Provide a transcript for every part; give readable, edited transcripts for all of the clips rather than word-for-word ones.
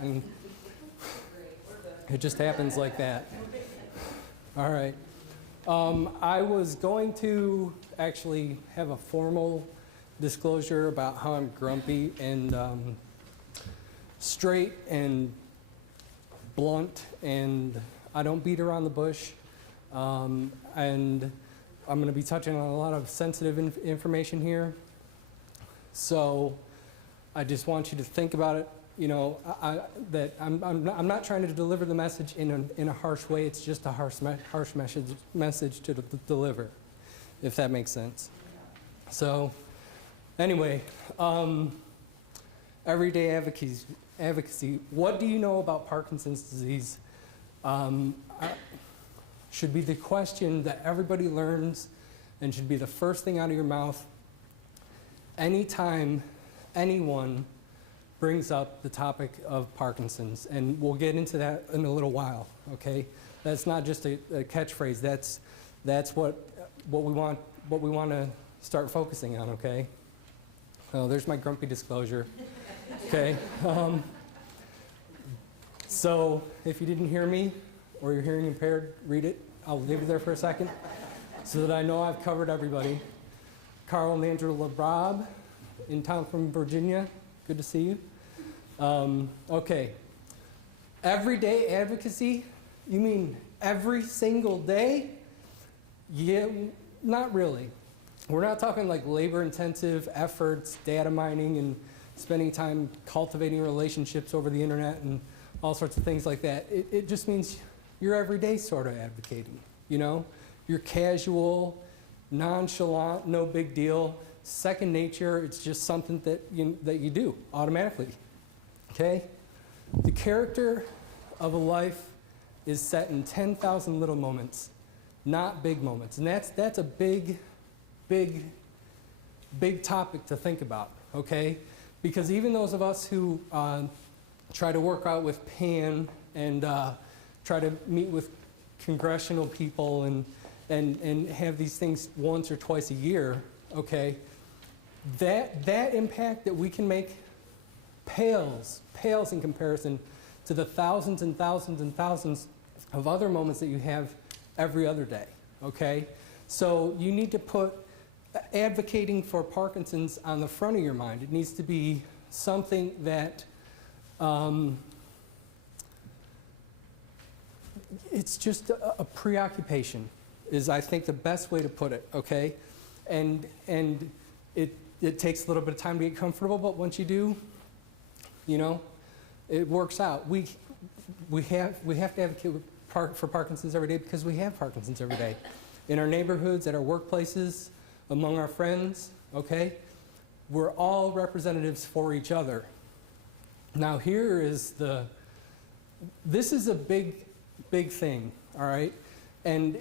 And it just happens like that. All right. I was going to actually have a formal disclosure about how I'm grumpy and straight and blunt, and I don't beat around the bush. And I'm going to be touching on a lot of sensitive information here. So I just want you to think about it. You know, that I'm not trying to deliver the message in a harsh way. It's just a harsh message to deliver, if that makes sense. So anyway, everyday advocacy. What do you know about Parkinson's disease? Should be the question that everybody learns and should be the first thing out of your mouth anytime anyone brings up the topic of Parkinson's. And we'll get into that in a little while, okay? That's not just a catchphrase. That's what we want to start focusing on, okay? Oh, there's my grumpy disclosure. Okay. So if you didn't hear me or you're hearing impaired, read it. I'll leave it there for a second so that I know I've covered everybody. Carl and Andrew LeBrob in town from Virginia. Good to see you. Okay. Everyday advocacy? You mean every single day? Yeah, not really. We're not talking like labor-intensive efforts, data mining, and spending time cultivating relationships over the internet and all sorts of things like that. It just means you're everyday sort of advocating, you know? You're casual, nonchalant, no big deal, second nature. It's just something that you do automatically, okay? The character of a life is set in 10,000 little moments, not big moments. And that's a big topic to think about, okay? Because even those of us who try to work out with PAN and try to meet with congressional people and have these things once or twice a year, okay, that impact that we can make pales in comparison to the thousands and thousands and thousands of other moments that you have every other day, okay? So you need to put advocating for Parkinson's on the front of your mind. It needs to be something that it's just a preoccupation is, I think, the best way to put it, okay? And it takes a little bit of time to get comfortable, but once you do, you know, it works out. We have to advocate for Parkinson's every day because we have Parkinson's every day. In our neighborhoods, at our workplaces, among our friends, okay? We're all representatives for each other. Now here is this is a big thing, all right? And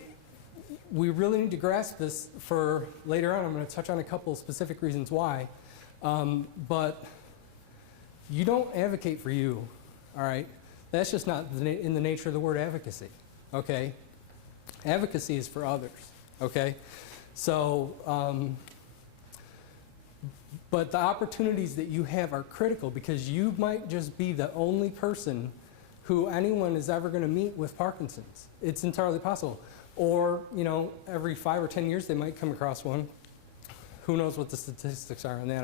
we really need to grasp this for later on. I'm going to touch on a couple of specific reasons why. But you don't advocate for you, all right? That's just not in the nature of the word advocacy, okay? Advocacy is for others, okay? So, but the opportunities that you have are critical because you might just be the only person who anyone is ever going to meet with Parkinson's. It's entirely possible. Or, you know, every 5 or 10 years they might come across one. Who knows what the statistics are on that?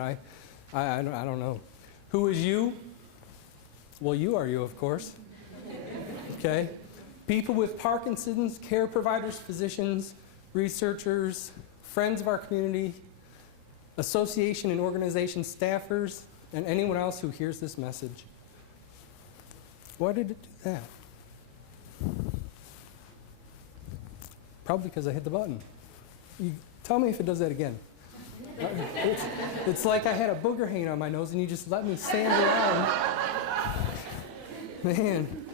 I don't know. Who is you? Well, you are you, of course. Okay? People with Parkinson's, care providers, physicians, researchers, friends of our community, association and organization staffers, and anyone else who hears this message. Why did it do that? Probably because I hit the button. You tell me if it does that again. It's like I had a booger hanging on my nose and you just let me stand around. Man,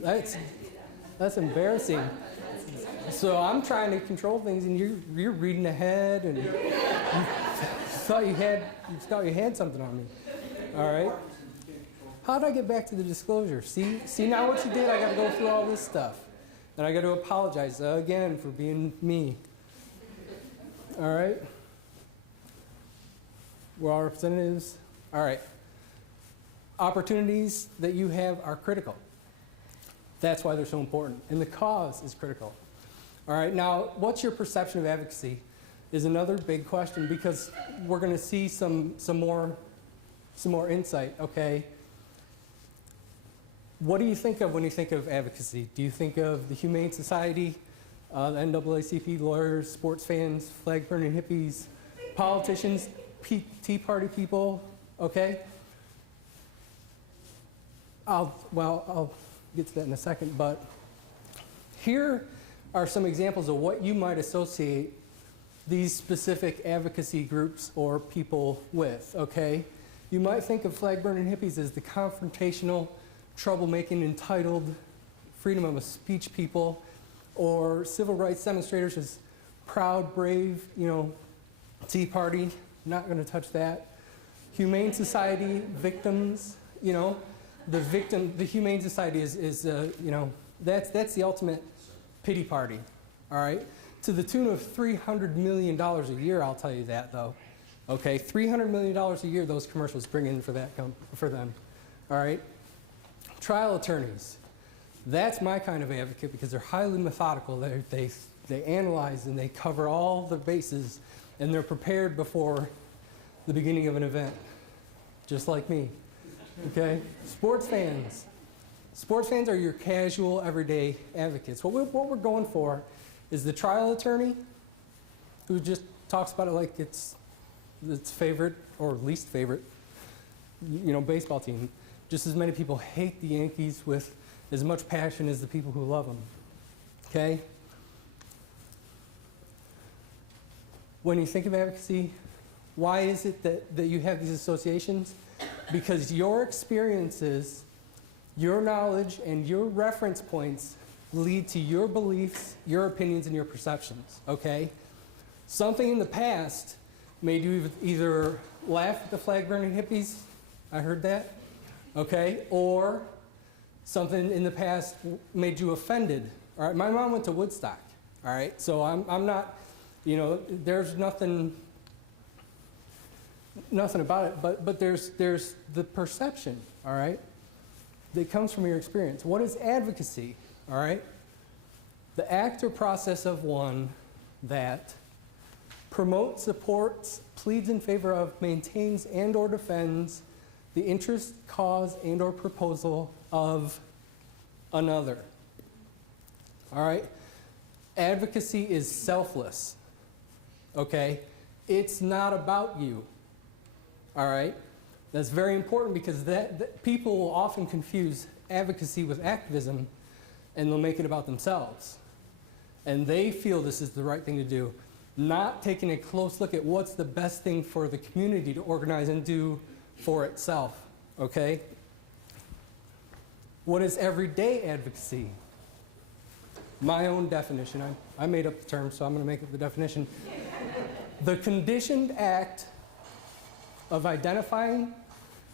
that's embarrassing. So I'm trying to control things and you're reading ahead and you thought you had something on me. All right. How did I get back to the disclosure? See now what you did? I got to go through all this stuff. And I got to apologize again for being me. All right? We're all representatives. All right. Opportunities that you have are critical. That's why they're so important. And the cause is critical. All right, now, what's your perception of advocacy is another big question, because we're going to see some more insight, okay? What do you think of when you think of advocacy? Do you think of the Humane Society, the NAACP, lawyers, sports fans, flag-burning hippies, politicians, Tea Party people, okay? I'll get to that in a second, but here are some examples of what you might associate these specific advocacy groups or people with, okay? You might think of flag-burning hippies as the confrontational, troublemaking, entitled, freedom of speech people, or civil rights demonstrators as proud, brave, Tea Party, not going to touch that. Humane Society, victims, the Humane Society is that's the ultimate pity party, all right? To the tune of $300 million a year, I'll tell you that, though. Okay, $300 million a year those commercials bring in for them, all right? Trial attorneys. That's my kind of advocate, because they're highly methodical. They analyze and they cover all the bases, and they're prepared before the beginning of an event, just like me, okay? Sports fans. Sports fans are your casual, everyday advocates. What we're going for is the trial attorney who just talks about it like it's favorite or least favorite, baseball team. Just as many people hate the Yankees with as much passion as the people who love them, okay? When you think of advocacy, why is it that you have these associations? Because your experiences, your knowledge, and your reference points lead to your beliefs, your opinions, and your perceptions, okay? Something in the past made you either laugh at the flag-burning hippies, I heard that, okay? Or something in the past made you offended, all right? My mom went to Woodstock, all right? So I'm not, there's nothing about it, but there's the perception, all right, that comes from your experience. What is advocacy, all right? The act or process of one that promotes, supports, pleads in favor of, maintains, and or defends the interest, cause, and or proposal of another, all right? Advocacy is selfless, okay? It's not about you. All right? That's very important, because that people will often confuse advocacy with activism, and they'll make it about themselves. And they feel this is the right thing to do, not taking a close look at what's the best thing for the community to organize and do for itself, okay? What is everyday advocacy? My own definition. I made up the term, so I'm going to make up the definition. The conditioned act of identifying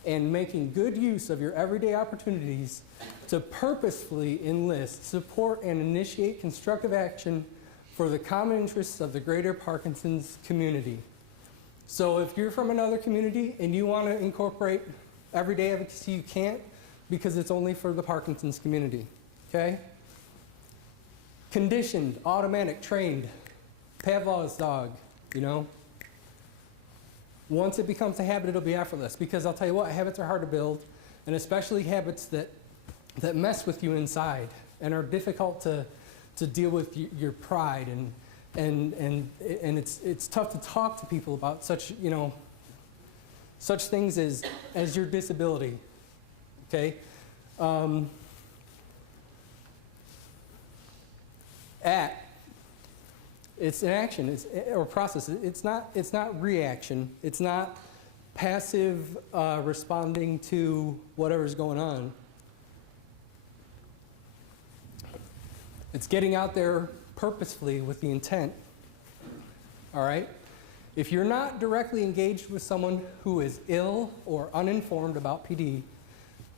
and making good use of your everyday opportunities to purposefully enlist, support, and initiate constructive action for the common interests of the greater Parkinson's community. So if you're from another community and you want to incorporate everyday advocacy, you can't, because it's only for the Parkinson's community, okay? Conditioned, automatic, trained, Pavlov's dog, Once it becomes a habit, it'll be effortless, because I'll tell you what, habits are hard to build, and especially habits that mess with you inside and are difficult to deal with your pride, and it's tough to talk to people about such things as your disability, okay? Act. It's an action, or process. It's not reaction. It's not passive responding to whatever's going on. It's getting out there purposefully with the intent. All right? If you're not directly engaged with someone who is ill or uninformed about PD,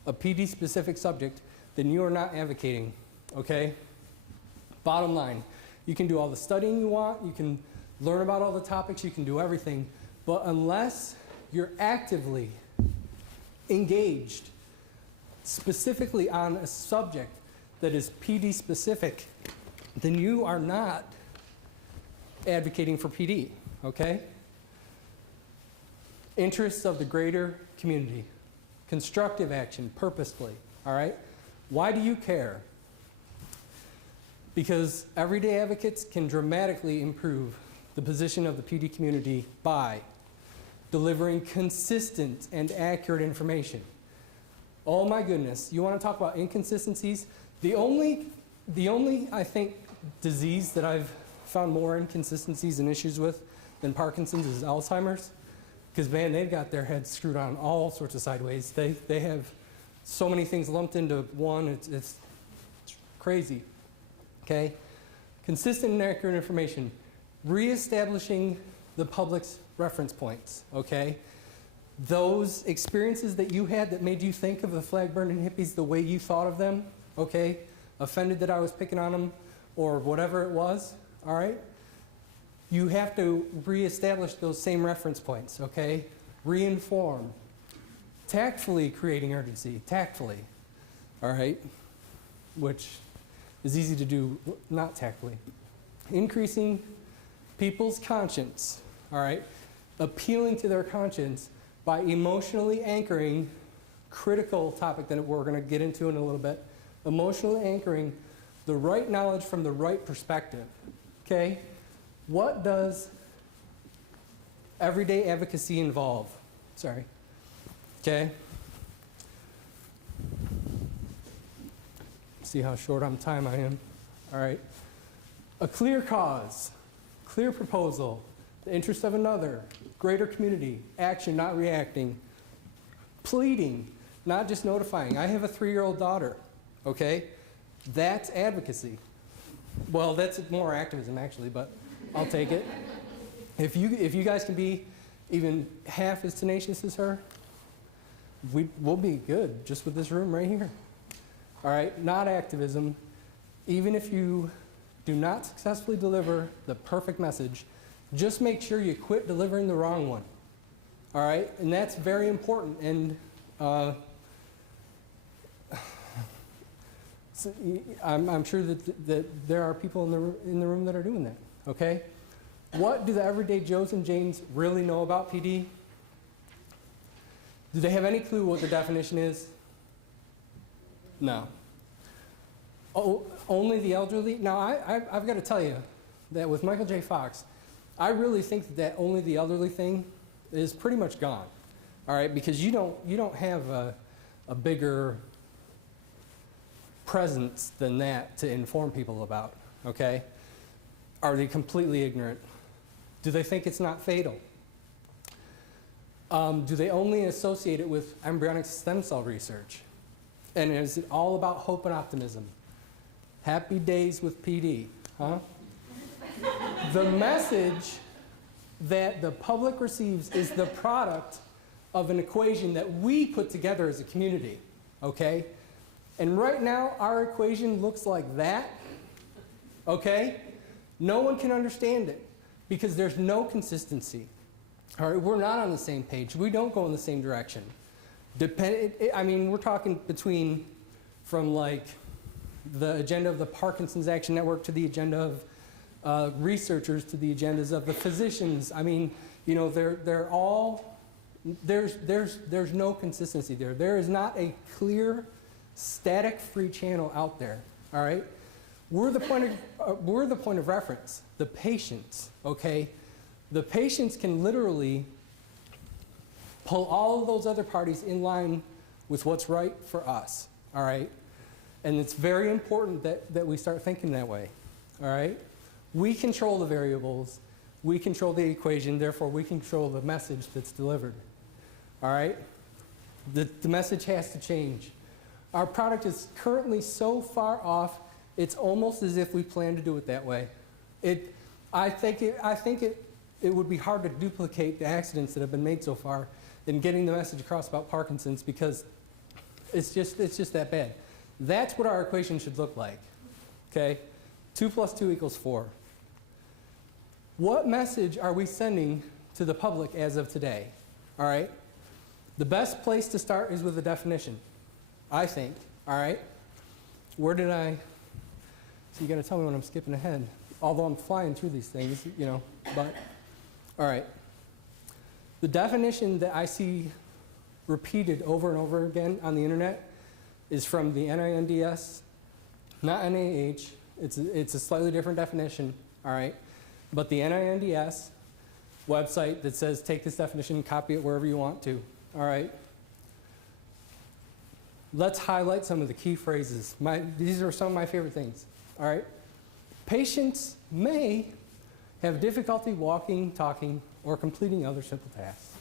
a PD-specific subject, then you are not advocating, okay? Bottom line. You can do all the studying you want, you can learn about all the topics, you can do everything, but unless you're actively engaged specifically on a subject that is PD specific, then you are not advocating for PD, okay? Interests of the greater community, constructive action, purposefully, all right? Why do you care? Because everyday advocates can dramatically improve the position of the PD community by delivering consistent and accurate information. Oh my goodness, you want to talk about inconsistencies? The only, I think, disease that I've found more inconsistencies and issues with than Parkinson's is Alzheimer's. Because man, they've got their heads screwed on all sorts of sideways. They have so many things lumped into one, it's crazy, okay? Consistent and accurate information. Reestablishing the public's reference points, okay? Those experiences that you had that made you think of the flag-burning hippies the way you thought of them, okay? Offended that I was picking on them or whatever it was, all right? You have to reestablish those same reference points, okay? Reinform. Tactfully creating urgency, tactfully, all right? Which is easy to do, not tactfully. Increasing people's conscience, all right? Appealing to their conscience by emotionally anchoring critical topic that we're going to get into in a little bit, emotionally anchoring the right knowledge from the right perspective, okay? What does everyday advocacy involve? Sorry. Okay? See how short on time I am. All right. A clear cause, clear proposal, the interest of another, greater community, action, not reacting, pleading, not just notifying. I have a 3-year-old daughter, okay? That's advocacy. Well, that's more activism, actually, but I'll take it. If you guys can be even half as tenacious as her, we'll be good just with this room right here. All right, not activism. Even if you do not successfully deliver the perfect message, just make sure you quit delivering the wrong one. All right, and that's very important. And so I'm sure that there are people in the room that are doing that. Okay, what do the everyday Joes and Janes really know about PD? Do they have any clue what the definition is? No. Oh, only the elderly? Now, I've got to tell you that with Michael J. Fox, I really think that only the elderly thing is pretty much gone. All right, because you don't have a bigger presence than that to inform people about. Okay, are they completely ignorant? Do they think it's not fatal? Do they only associate it with embryonic stem cell research? And is it all about hope and optimism? Happy days with PD, huh? The message that the public receives is the product of an equation that we put together as a community, okay? And right now, our equation looks like that, okay? No one can understand it because there's no consistency. All right, we're not on the same page. We don't go in the same direction. I mean, we're talking from like the agenda of the Parkinson's Action Network to the agenda of researchers to the agendas of the physicians. I mean, you know, they're all, there's no consistency there. There is not a clear, static, free channel out there, all right? We're the point of reference, the patients, okay? The patients can literally pull all of those other parties in line with what's right for us, all right? And it's very important that we start thinking that way, all right? We control the variables, we control the equation, therefore we control the message that's delivered, all right? The message has to change. Our product is currently so far off, it's almost as if we plan to do it that way. I think it would be hard to duplicate the accidents that have been made so far in getting the message across about Parkinson's because it's just that bad. That's what our equation should look like, okay? 2 + 2 = 4. What message are we sending to the public as of today, all right? The best place to start is with a definition. I think, all right? Where did I, so you gotta tell me when I'm skipping ahead. Although I'm flying through these things, you know, but, all right. The definition that I see repeated over and over again on the internet is from the NINDS, not NIH. It's a slightly different definition, all right? But the NINDS website that says take this definition and copy it wherever you want to, all right? Let's highlight some of the key phrases. These are some of my favorite things, all right? Patients may have difficulty walking, talking, or completing other simple tasks.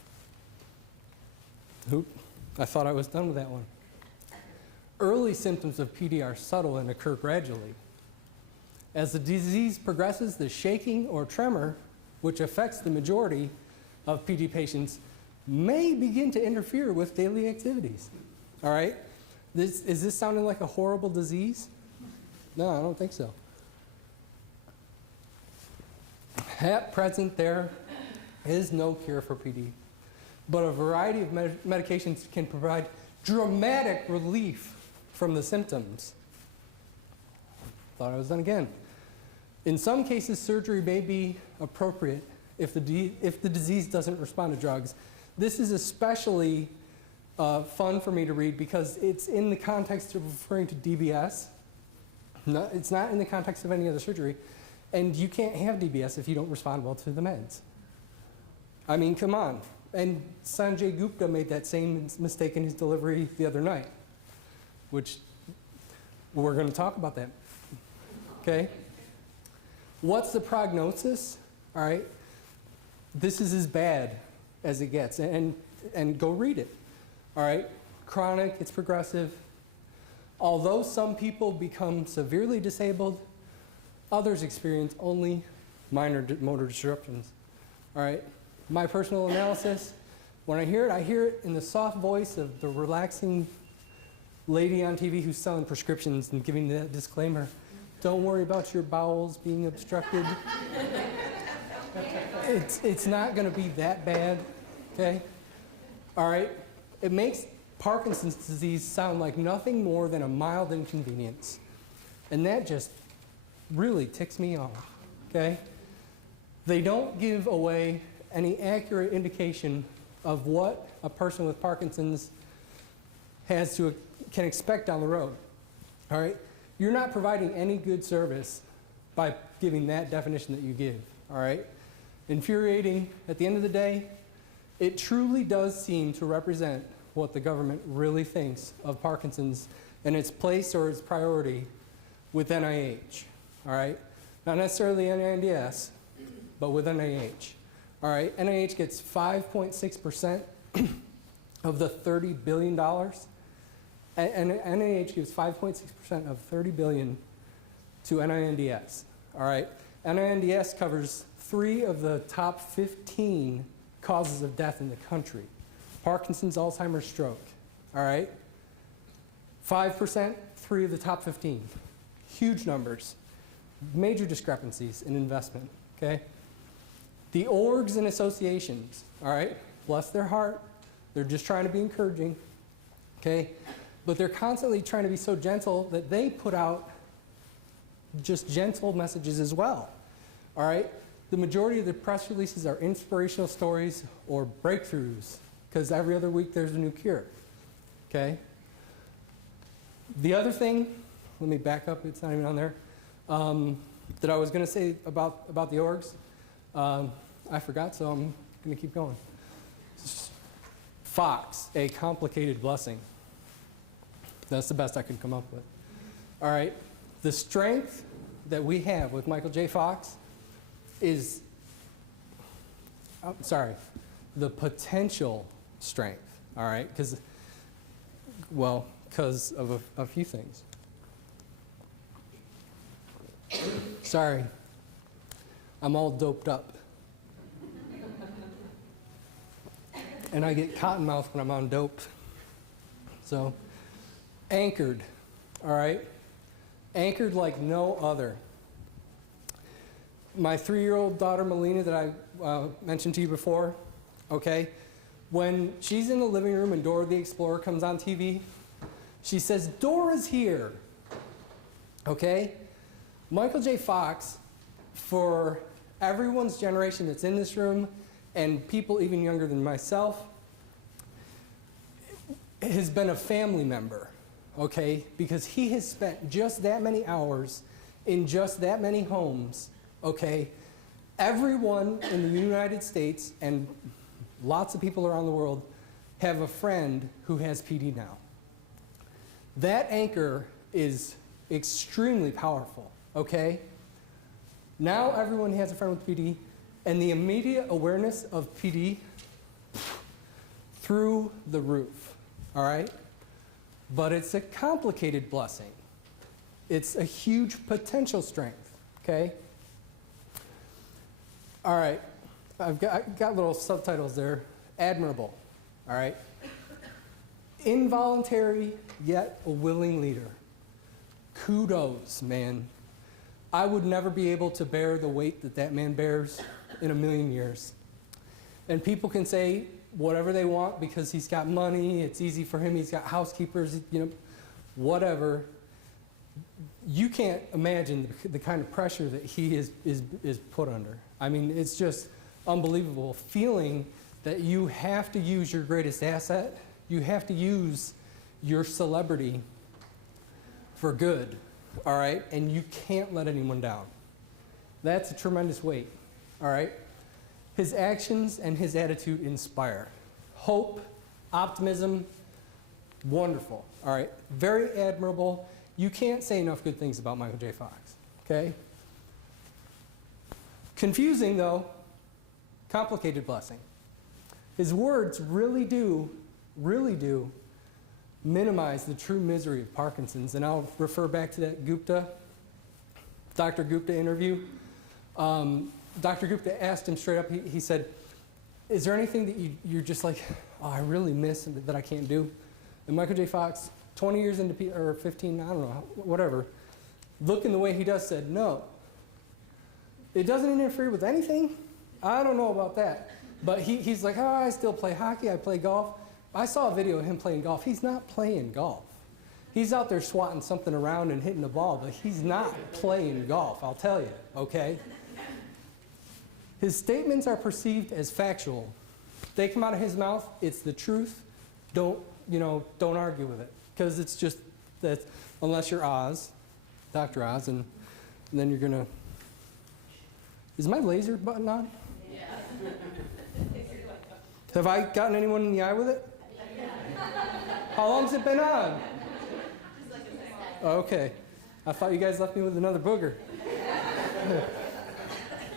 Oop, I thought I was done with that one. Early symptoms of PD are subtle and occur gradually. As the disease progresses, the shaking or tremor, which affects the majority of PD patients, may begin to interfere with daily activities. All right? Is this sounding like a horrible disease? No, I don't think so. At present, there is no cure for PD, but a variety of medications can provide dramatic relief from the symptoms. Thought I was done again. In some cases, surgery may be appropriate if the disease doesn't respond to drugs. This is especially fun for me to read because it's in the context of referring to DBS. No, it's not in the context of any other surgery. And you can't have DBS if you don't respond well to the meds. I mean, come on. And Sanjay Gupta made that same mistake in his delivery the other night, which we're going to talk about that. Okay? What's the prognosis? All right? This is as bad as it gets. And go read it. All right? Chronic, it's progressive. Although some people become severely disabled, others experience only minor motor disruptions. All right? My personal analysis, when I hear it in the soft voice of the relaxing lady on TV who's selling prescriptions and giving that disclaimer. Don't worry about your bowels being obstructed. It's not going to be that bad, okay? All right? It makes Parkinson's disease sound like nothing more than a mild inconvenience. And that just really ticks me off, okay? They don't give away any accurate indication of what a person with Parkinson's can expect down the road, all right? You're not providing any good service by giving that definition that you give, all right? Infuriating. At the end of the day, it truly does seem to represent what the government really thinks of Parkinson's and its place or its priority with NIH, all right? Not necessarily NINDS, but with NIH, all right? NIH gets 5.6% of the $30 billion. And NIH gives 5.6% of $30 billion to NINDS, all right? NINDS covers 3 of the top 15 causes of death in the country. Parkinson's, Alzheimer's, stroke, all right? 5%, 3 of the top 15. Huge numbers. Major discrepancies in investment, okay? The orgs and associations, all right? Bless their heart. They're just trying to be encouraging, okay? But they're constantly trying to be so gentle that they put out just gentle messages as well, all right? The majority of the press releases are inspirational stories or breakthroughs, because every other week there's a new cure, okay? The other thing, let me back up, it's not even on there, that I was going to say about the orgs, I forgot, so I'm going to keep going. Fox, a complicated blessing. That's the best I could come up with. All right, the strength that we have with Michael J. Fox is, the potential strength, all right? Because of a few things. Sorry, I'm all doped up. And I get cotton mouth when I'm on dope. So, anchored, all right? Anchored like no other. My 3-year-old daughter, Melina, that I mentioned to you before, okay? When she's in the living room and Dora the Explorer comes on TV, She says, Dora's here. Okay? Michael J. Fox, for everyone's generation that's in this room, and people even younger than myself, has been a family member, okay? Because he has spent just that many hours in just that many homes, okay? Everyone in the United States and lots of people around the world have a friend who has PD now. That anchor is extremely powerful, okay? Now everyone has a friend with PD, and the immediate awareness of PD through the roof, all right? But it's a complicated blessing. It's a huge potential strength, okay? All right, I've got little subtitles there. Admirable, all right? Involuntary, yet a willing leader. Kudos, man. I would never be able to bear the weight that that man bears in a million years. And people can say whatever they want because he's got money, it's easy for him, he's got housekeepers, you know, whatever. You can't imagine the kind of pressure that he is put under. I mean, it's just unbelievable feeling that you have to use your greatest asset, you have to use your celebrity for good, all right? And you can't let anyone down. That's a tremendous weight, all right? His actions and his attitude inspire. Hope, optimism, wonderful, all right? Very admirable. You can't say enough good things about Michael J. Fox, okay? Confusing, though, complicated blessing. His words really do minimize the true misery of Parkinson's. And I'll refer back to that Dr. Gupta interview. Dr. Gupta asked him straight up, he said, is there anything that you're just like, oh, I really miss that I can't do? And Michael J. Fox, 20 years into, or 15, I don't know, whatever, looking the way he does, said, no. It doesn't interfere with anything. I don't know about that. But he's like, oh, I still play hockey, I play golf. I saw a video of him playing golf. He's not playing golf. He's out there swatting something around and hitting the ball, but he's not playing golf, I'll tell you, okay? His statements are perceived as factual. They come out of his mouth, it's the truth. Don't argue with it. Because it's just that, unless you're Oz, Dr. Oz, and then you're gonna, is my laser button on? Yeah. Have I gotten anyone in the eye with it? How long's it been on? Okay. I thought you guys left me with another booger.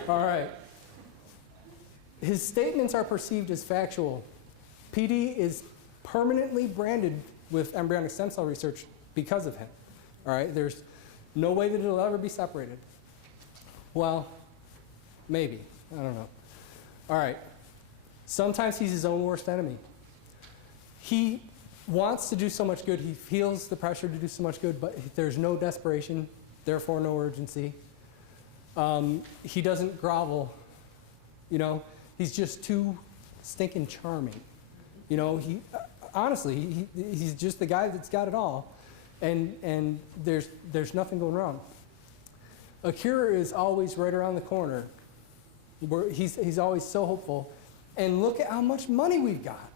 All right. His statements are perceived as factual. PD is permanently branded with embryonic stem cell research because of him. All right? There's no way that it'll ever be separated. Well, maybe. I don't know. All right. Sometimes he's his own worst enemy. He wants to do so much good. He feels the pressure to do so much good, but there's no desperation, therefore no urgency. He doesn't grovel. You know, he's just too stinking charming. You know, honestly, he's just the guy that's got it all, and there's nothing going wrong. A cure is always right around the corner. He's always so hopeful. And look at how much money we've got.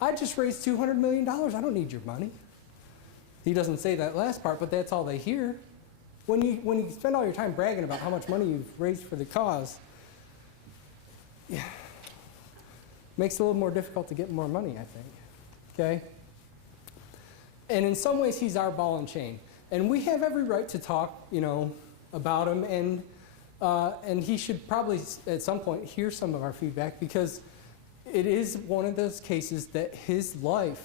I just raised $200 million. I don't need your money. He doesn't say that last part, but that's all they hear. When you spend all your time bragging about how much money you've raised for the cause, yeah, makes it a little more difficult to get more money, I think. Okay? And in some ways, he's our ball and chain. And we have every right to talk, about him, and he should probably, at some point, hear some of our feedback, because it is one of those cases that his life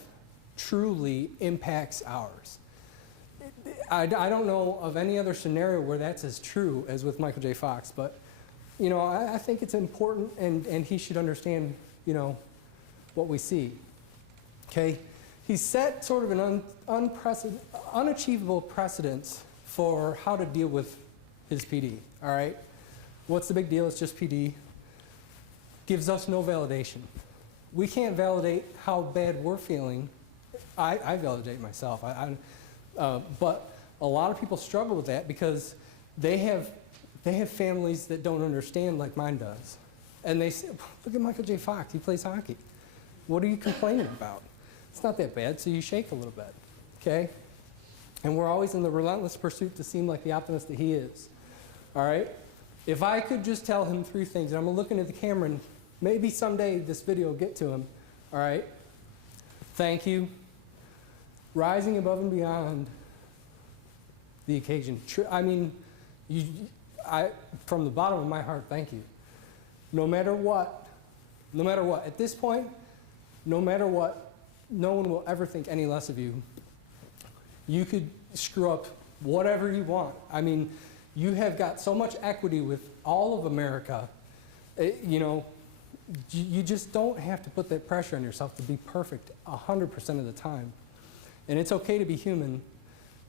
truly impacts ours. I don't know of any other scenario where that's as true as with Michael J. Fox, but I think it's important, and he should understand what we see. Okay? He's set sort of an unachievable precedence for how to deal with his PD, all right? What's the big deal? It's just PD. Gives us no validation. We can't validate how bad we're feeling I validate myself. But a lot of people struggle with that because they have families that don't understand like mine does. And they say, look at Michael J. Fox, he plays hockey. What are you complaining about? It's not that bad, so you shake a little bit, okay? And we're always in the relentless pursuit to seem like the optimist that he is, all right? If I could just tell him 3 things, and I'm looking at the camera, and maybe someday this video will get to him, all right? Thank you. Rising above and beyond the occasion. I mean, from the bottom of my heart, thank you. No matter what, at this point, no matter what, no one will ever think any less of you. You could screw up whatever you want. I mean, you have got so much equity with all of America. You know, you just don't have to put that pressure on yourself to be perfect 100% of the time. And it's okay to be human.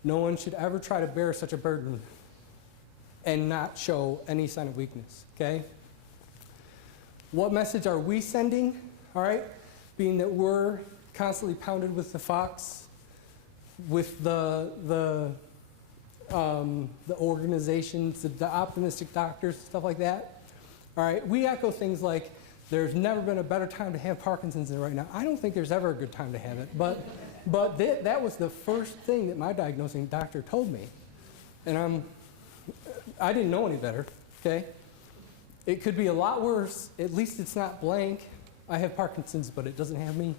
No one should ever try to bear such a burden and not show any sign of weakness, okay? What message are we sending, all right? Being that we're constantly pounded with the fox, with the organizations, the optimistic doctors, stuff like that. All right, we echo things like, there's never been a better time to have Parkinson's than right now. I don't think there's ever a good time to have it, but that was the first thing that my diagnosing doctor told me. And I didn't know any better, okay? It could be a lot worse. At least it's not blank. I have Parkinson's, but it doesn't have me.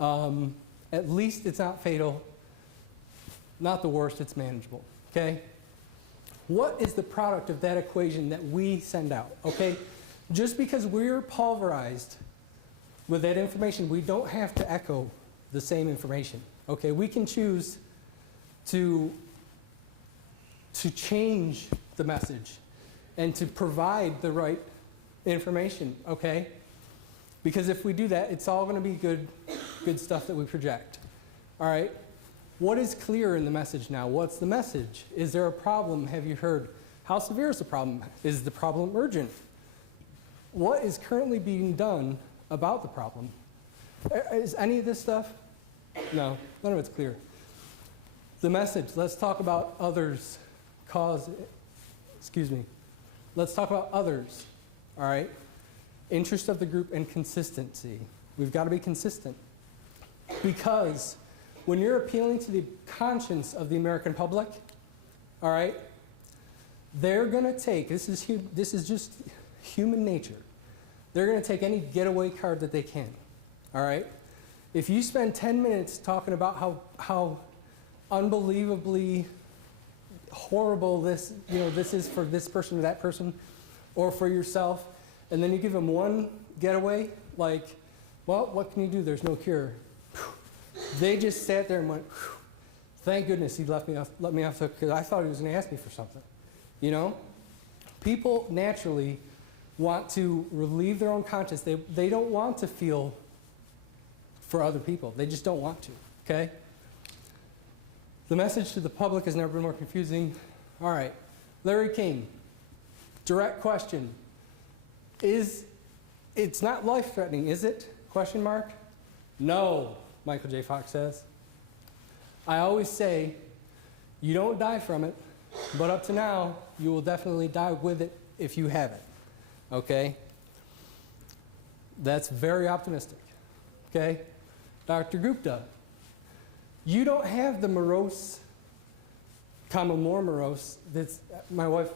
At least it's not fatal. Not the worst, it's manageable, okay? What is the product of that equation that we send out, okay? Just because we're pulverized with that information, we don't have to echo the same information, okay? We can choose to change the message and to provide the right information, okay? Because if we do that, it's all going to be good stuff that we project, all right? What is clear in the message now? What's the message? Is there a problem? Have you heard? How severe is the problem? Is the problem urgent? What is currently being done about the problem? Is any of this stuff? No, none of it's clear. The message, let's talk about others. Let's talk about others, all right? Interest of the group and consistency. We've got to be consistent. Because when you're appealing to the conscience of the American public, all right, they're going to take, this is just human nature, they're going to take any getaway card that they can, all right? If you spend 10 minutes talking about how unbelievably horrible this is for this person or that person, or for yourself, and then you give them one getaway, like, well, what can you do? There's no cure. They just sat there and went, thank goodness he let me off the hook, because I thought he was going to ask me for something. You know? People naturally want to relieve their own conscience. They don't want to feel for other people. They just don't want to, okay? The message to the public has never been more confusing. All right, Larry King, direct question. It's not life-threatening, is it? Question mark? No, Michael J. Fox says. I always say, you don't die from it, but up to now, you will definitely die with it if you have it, okay? That's very optimistic, okay? Dr. Gupta, you don't have the morose, more morose, that's my wife